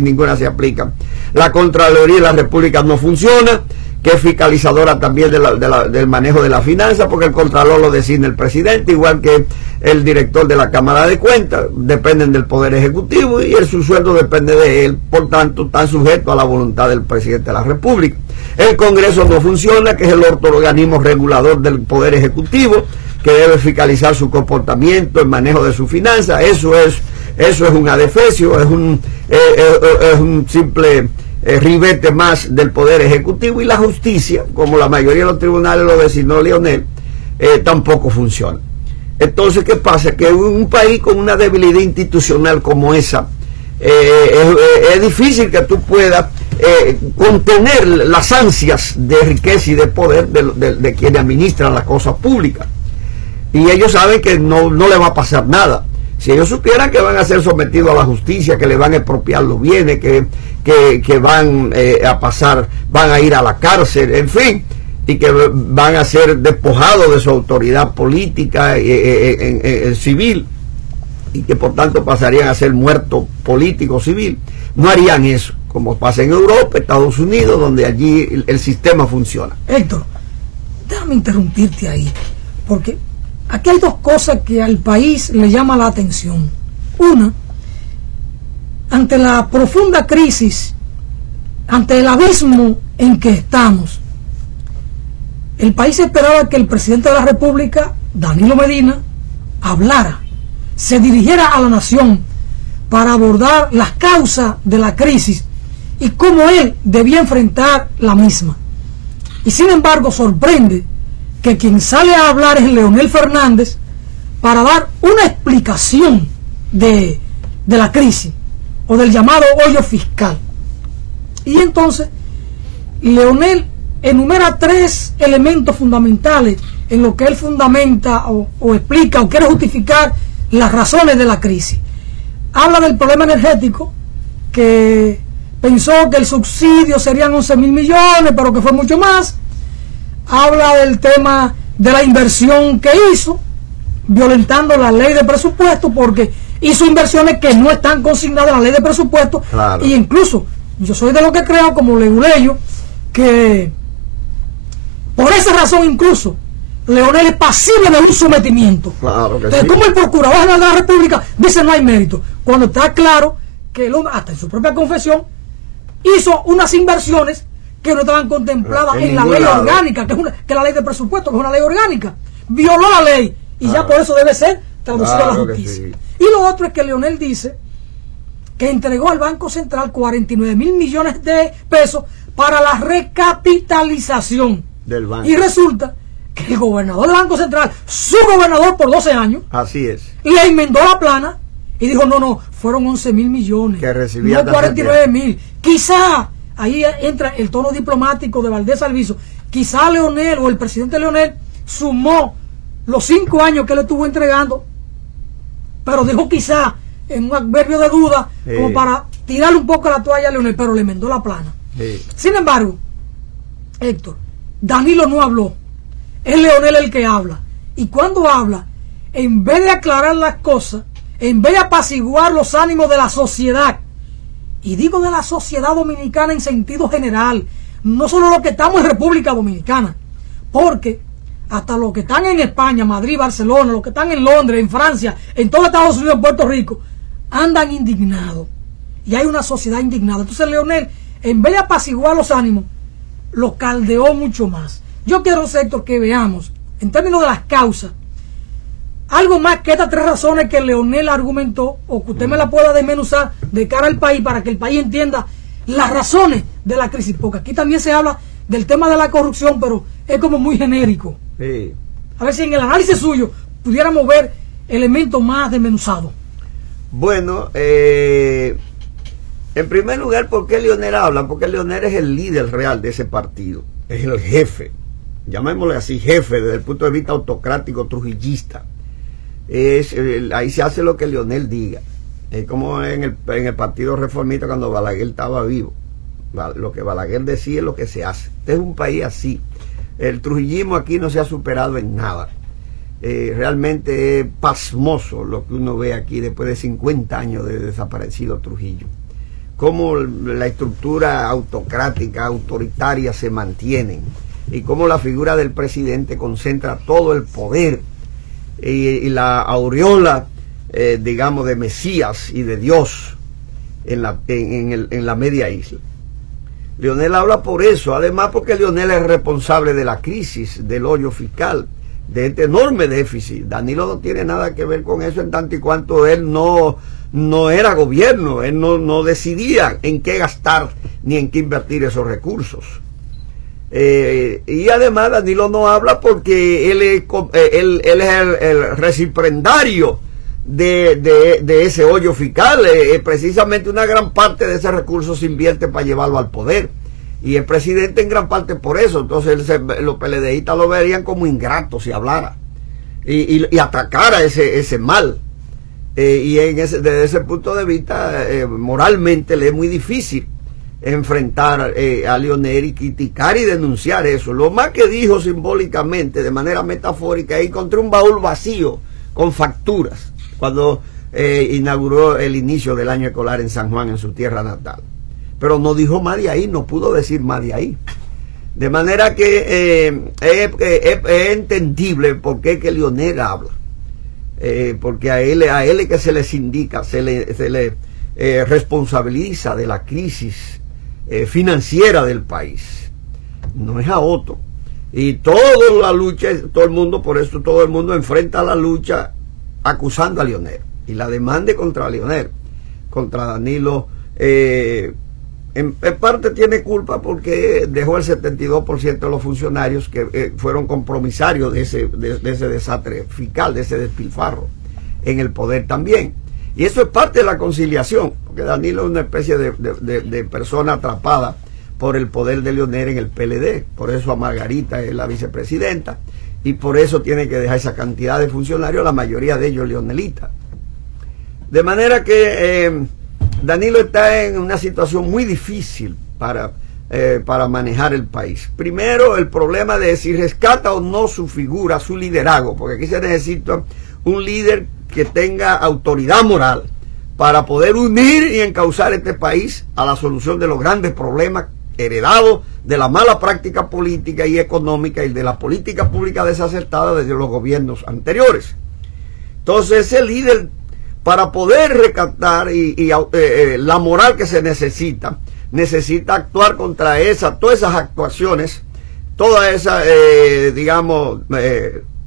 ninguna se aplica. La Contraloría de la República no funciona, que es fiscalizadora también del manejo de la finanza, porque el Contralor lo designa el presidente, igual que el director de la Cámara de Cuentas, dependen del Poder Ejecutivo y su sueldo depende de él, por tanto están sujetos a la voluntad del presidente de la República. El Congreso no funciona, que es el otro organismo regulador del Poder Ejecutivo, que debe fiscalizar su comportamiento, el manejo de su finanza. Eso es un adefesio, es un simple ribete más del Poder Ejecutivo, y la justicia, como la mayoría de los tribunales lo designó Leonel, tampoco funciona. Entonces, ¿qué pasa? Que en un país con una debilidad institucional como esa, es difícil que tú puedas contener las ansias de riqueza y de poder de quienes administran las cosas públicas. Y ellos saben que no le va a pasar nada. Si ellos supieran que van a ser sometidos a la justicia, que le van a expropiar los bienes, que van a pasar, van a ir a la cárcel, en fin, y que van a ser despojados de su autoridad política civil, y que por tanto pasarían a ser muertos políticos civil, no harían eso, como pasa en Europa, Estados Unidos, donde allí el sistema funciona. Héctor, déjame interrumpirte ahí, porque aquí hay dos cosas que al país le llama la atención. Una, ante la profunda crisis, ante el abismo en que estamos, el país esperaba que el presidente de la República, Danilo Medina, hablara, se dirigiera a la nación para abordar las causas de la crisis y cómo él debía enfrentar la misma. Y sin embargo sorprende que quien sale a hablar es Leonel Fernández para dar una explicación de la crisis o del llamado hoyo fiscal. Y entonces Leonel enumera tres elementos fundamentales en lo que él fundamenta o explica o quiere justificar las razones de la crisis. Habla del problema energético, que pensó que el subsidio serían 11.000 millones, pero que fue mucho más. Habla del tema de la inversión que hizo, violentando la ley de presupuesto, porque hizo inversiones que no están consignadas en la ley de presupuesto. Claro. Y incluso yo soy de lo que creo, como leguleyo, que por esa razón incluso Leonel es pasible de un sometimiento. Claro que entonces, sí. Como el Procurador General de la República dice no hay mérito, cuando está claro que el hombre, hasta en su propia confesión, hizo unas inversiones que no estaban contempladas en la ley orgánica, que es la ley de presupuesto, que es una ley orgánica. Violó la ley y ya por eso debe ser traducido a la justicia. Sí. Y lo otro es que Leonel dice que entregó al Banco Central 49.000 millones de pesos para la recapitalización del banco. Y resulta que el gobernador del Banco Central, su gobernador por 12 años, así es, le enmendó la plana y dijo no, fueron 11.000 millones, que recibía, no 49.000. Quizá ahí entra el tono diplomático de Valdés Alviso. Quizá Leonel o el presidente Leonel sumó los 5 años que le estuvo entregando, pero dijo quizá en un adverbio de duda, como para tirarle un poco la toalla a Leonel, pero le enmendó la plana. Sin embargo, Héctor, Danilo no habló, es Leonel el que habla, y cuando habla, en vez de aclarar las cosas, en vez de apaciguar los ánimos de la sociedad, y digo de la sociedad dominicana en sentido general, no solo los que estamos en República Dominicana, porque hasta los que están en España, Madrid, Barcelona, los que están en Londres, en Francia, en todo Estados Unidos, en Puerto Rico, andan indignados, y hay una sociedad indignada. Entonces Leonel, en vez de apaciguar los ánimos, los caldeó mucho más. Yo quiero, Héctor, que veamos, en términos de las causas, algo más que estas tres razones que Leonel argumentó, o que usted me la pueda desmenuzar de cara al país, para que el país entienda las razones de la crisis, porque aquí también se habla del tema de la corrupción, pero es como muy genérico. Sí. A ver si en el análisis suyo pudiéramos ver elementos más desmenuzados. Bueno, en primer lugar, ¿por qué Leonel habla? Porque Leonel es el líder real de ese partido, es el jefe, llamémosle así, jefe desde el punto de vista autocrático trujillista. Ahí se hace lo que Leonel diga. Es como en el Partido Reformista cuando Balaguer estaba vivo. Lo que Balaguer decía es lo que se hace. Este es un país así. El trujillismo aquí no se ha superado en nada. Realmente es pasmoso lo que uno ve aquí después de 50 años de desaparecido Trujillo. cómo la estructura autocrática, autoritaria se mantiene y cómo la figura del presidente concentra todo el poder y la aureola, digamos, de Mesías y de Dios en la media isla. Leonel habla por eso, además porque Leonel es responsable de la crisis, del hoyo fiscal, de este enorme déficit. Danilo no tiene nada que ver con eso en tanto y cuanto él no era gobierno, él no decidía en qué gastar ni en qué invertir esos recursos. Y además Danilo no habla porque él es el recipendario de ese hoyo fiscal. Precisamente una gran parte de ese recurso se invierte para llevarlo al poder, y el presidente en gran parte por eso. Entonces los PLDistas lo verían como ingrato si hablara y atacara ese mal, y desde ese punto de vista moralmente le es muy difícil enfrentar a Leonel y criticar y denunciar eso. Lo más que dijo simbólicamente, de manera metafórica, encontré un baúl vacío con facturas cuando inauguró el inicio del año escolar en San Juan, en su tierra natal. Pero no dijo más de ahí, no pudo decir más de ahí. De manera que es entendible por qué que Leonel habla. Porque a él es que se les indica, se le responsabiliza de la crisis financiera del país. No es a otro. Y toda la lucha, todo el mundo, por eso todo el mundo enfrenta la lucha acusando a Leonel. Y la demanda contra Leonel, contra Danilo, en parte tiene culpa porque dejó el 72% de los funcionarios que fueron compromisarios de ese desastre fiscal, de ese despilfarro en el poder también. Y eso es parte de la conciliación, porque Danilo es una especie de persona atrapada por el poder de Leonel en el PLD. Por eso a Margarita es la vicepresidenta, y por eso tiene que dejar esa cantidad de funcionarios, la mayoría de ellos leonelitas. De manera que Danilo está en una situación muy difícil para manejar el país. Primero, el problema de si rescata o no su figura, su liderazgo, porque aquí se necesita un líder que tenga autoridad moral para poder unir y encauzar este país a la solución de los grandes problemas heredados de la mala práctica política y económica y de la política pública desacertada desde los gobiernos anteriores. Entonces ese líder, para poder rescatar la moral que se necesita actuar contra todas esas actuaciones, todas esas,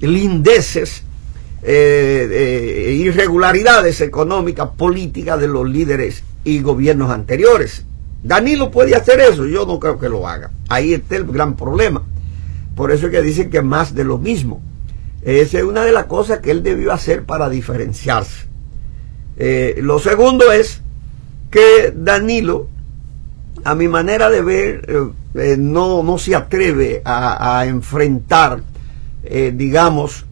lindeces, irregularidades económicas, políticas de los líderes y gobiernos anteriores. Danilo puede hacer eso, yo no creo que lo haga. Ahí está el gran problema. Por eso es que dicen que más de lo mismo. Esa es una de las cosas que él debió hacer para diferenciarse. Lo segundo es que Danilo, a mi manera de ver, no se atreve a enfrentar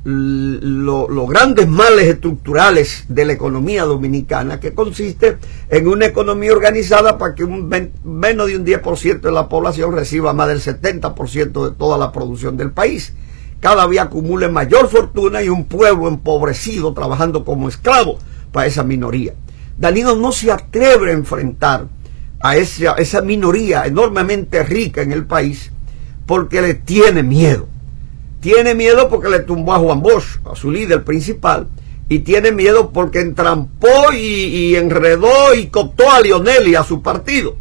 los grandes males estructurales de la economía dominicana, que consiste en una economía organizada para que menos de un 10% de la población reciba más del 70% de toda la producción del país. Cada vez acumule mayor fortuna y un pueblo empobrecido trabajando como esclavo para esa minoría. Danilo no se atreve a enfrentar a esa minoría enormemente rica en el país porque le tiene miedo. Tiene miedo porque le tumbó a Juan Bosch, a su líder principal, y tiene miedo porque entrampó y enredó y cooptó a Leonel y a su partido.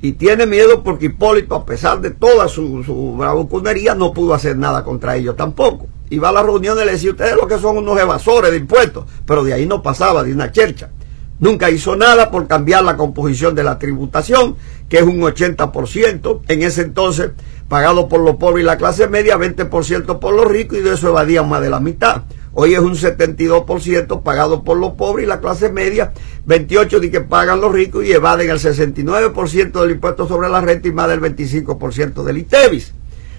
Y tiene miedo porque Hipólito, a pesar de toda su bravuconería, no pudo hacer nada contra ellos tampoco. Iba a las reuniones y le decía, ustedes lo que son unos evasores de impuestos, pero de ahí no pasaba de una chercha. Nunca hizo nada por cambiar la composición de la tributación, que es un 80%, en ese entonces pagado por los pobres y la clase media, 20% por los ricos, y de eso evadían más de la mitad. Hoy es un 72% pagado por los pobres y la clase media, 28% de que pagan los ricos y evaden el 69% del impuesto sobre la renta y más del 25% del ITEVIS.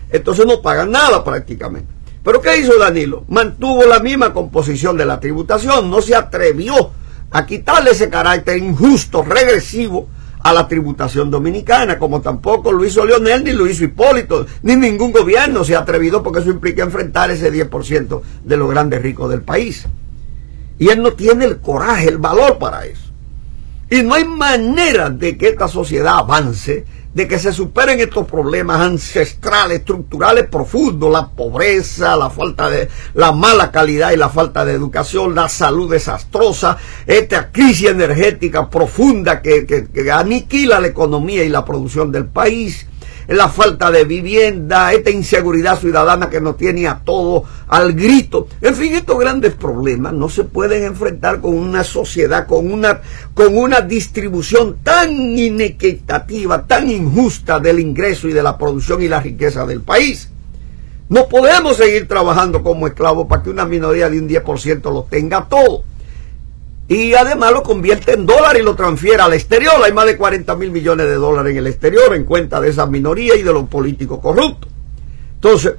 Entonces no pagan nada prácticamente. ¿Pero qué hizo Danilo? Mantuvo la misma composición de la tributación, no se atrevió a quitarle ese carácter injusto, regresivo a la tributación dominicana, como tampoco lo hizo Leonel, ni lo hizo Hipólito, ni ningún gobierno se ha atrevido, porque eso implica enfrentar ese 10% de los grandes ricos del país. Y él no tiene el coraje, el valor para eso. Y no hay manera de que esta sociedad avance, de que se superen estos problemas ancestrales, estructurales profundos, la pobreza, la mala calidad y la falta de educación, la salud desastrosa, esta crisis energética profunda que aniquila la economía y la producción del país, la falta de vivienda, esta inseguridad ciudadana que nos tiene a todos al grito. En fin, estos grandes problemas no se pueden enfrentar con una sociedad, con una distribución tan inequitativa, tan injusta del ingreso y de la producción y la riqueza del país. No podemos seguir trabajando como esclavos para que una minoría de un 10% lo tenga todo. Y además lo convierte en dólar y lo transfiere al exterior. Hay más de 40.000 millones de dólares en el exterior en cuenta de esa minoría y de los políticos corruptos. Entonces,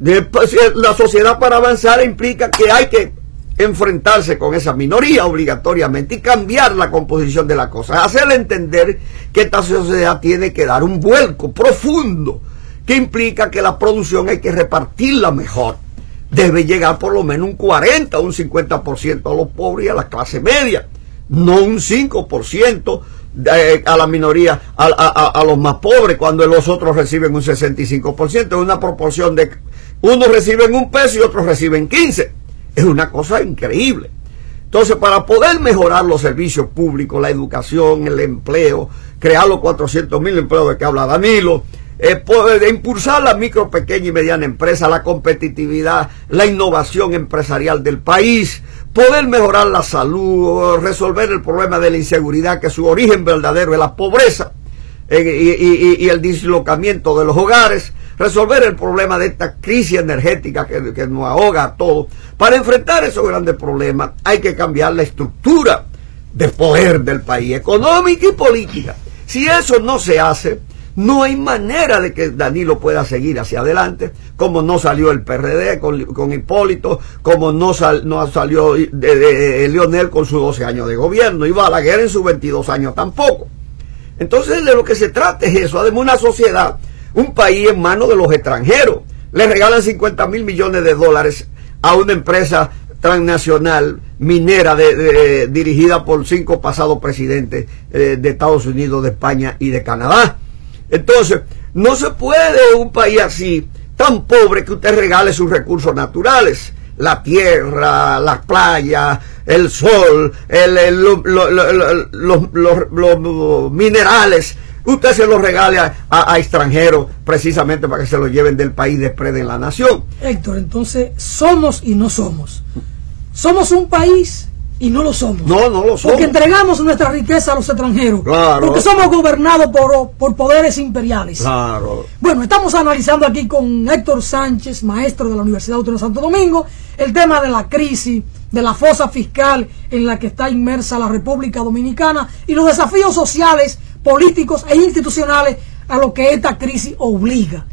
la sociedad para avanzar implica que hay que enfrentarse con esa minoría obligatoriamente y cambiar la composición de la cosa. Hacerle entender que esta sociedad tiene que dar un vuelco profundo, que implica que la producción hay que repartirla mejor. Debe llegar por lo menos un 40 o un 50% a los pobres y a la clase media, no un 5% a la minoría, a los más pobres, cuando los otros reciben un 65%. Es una proporción de unos reciben $1 y otros reciben 15. Es una cosa increíble. Entonces, para poder mejorar los servicios públicos, la educación, el empleo, crear los 400.000 empleos de que habla Danilo, poder impulsar la micro, pequeña y mediana empresa, la competitividad, la innovación empresarial del país, poder mejorar la salud, resolver el problema de la inseguridad, que su origen verdadero es la pobreza y el dislocamiento de los hogares, resolver el problema de esta crisis energética que nos ahoga a todos. Para enfrentar esos grandes problemas hay que cambiar la estructura de poder del país, económica y política. Si eso no se hace, no hay manera de que Danilo pueda seguir hacia adelante, como no salió el PRD con Hipólito, como no salió Leonel con sus 12 años de gobierno, y Balaguer en sus 22 años tampoco. Entonces, de lo que se trata es eso. Además, una sociedad, un país en manos de los extranjeros. Le regalan 50.000 millones de dólares a una empresa transnacional minera dirigida por 5 pasados presidentes de Estados Unidos, de España y de Canadá. Entonces, no se puede un país así, tan pobre, que usted regale sus recursos naturales, la tierra, las playas, el sol, los minerales. Usted se los regale a extranjeros precisamente para que se los lleven del país, despreden la nación. Héctor, entonces, somos y no somos. Somos un país y no lo somos. No lo somos. Porque entregamos nuestra riqueza a los extranjeros. Claro. Porque somos gobernados por poderes imperiales. Claro. Bueno, estamos analizando aquí con Héctor Sánchez, maestro de la Universidad Autónoma de Santo Domingo, el tema de la crisis, de la fosa fiscal en la que está inmersa la República Dominicana y los desafíos sociales, políticos e institucionales a lo que esta crisis obliga.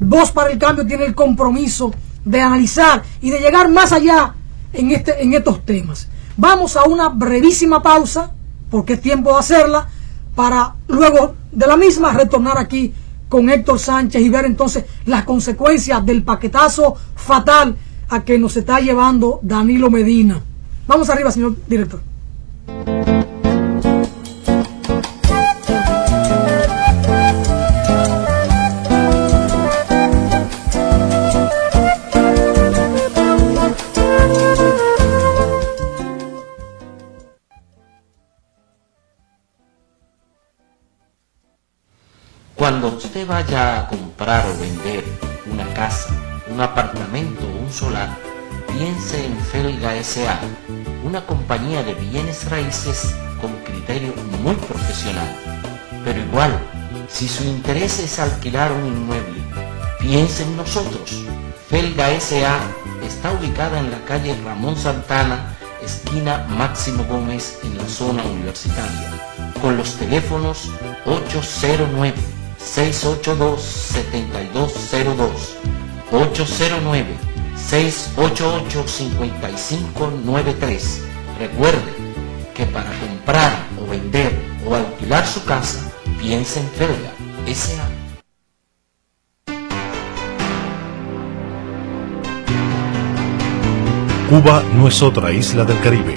Voz para el Cambio tiene el compromiso de analizar y de llegar más allá en estos temas. Vamos a una brevísima pausa, porque es tiempo de hacerla, para luego de la misma retornar aquí con Héctor Sánchez y ver entonces las consecuencias del paquetazo fatal a que nos está llevando Danilo Medina. Vamos arriba, señor director. Cuando usted vaya a comprar o vender una casa, un apartamento o un solar, piense en Felga S.A., una compañía de bienes raíces con criterio muy profesional. Pero igual, si su interés es alquilar un inmueble, piense en nosotros. Felga S.A. está ubicada en la calle Ramón Santana, esquina Máximo Gómez, en la zona universitaria, con los teléfonos 809-682-7202, 809-688-5593. Recuerde que para comprar o vender o alquilar su casa, piense en Felga S.A. Cuba no es otra isla del Caribe.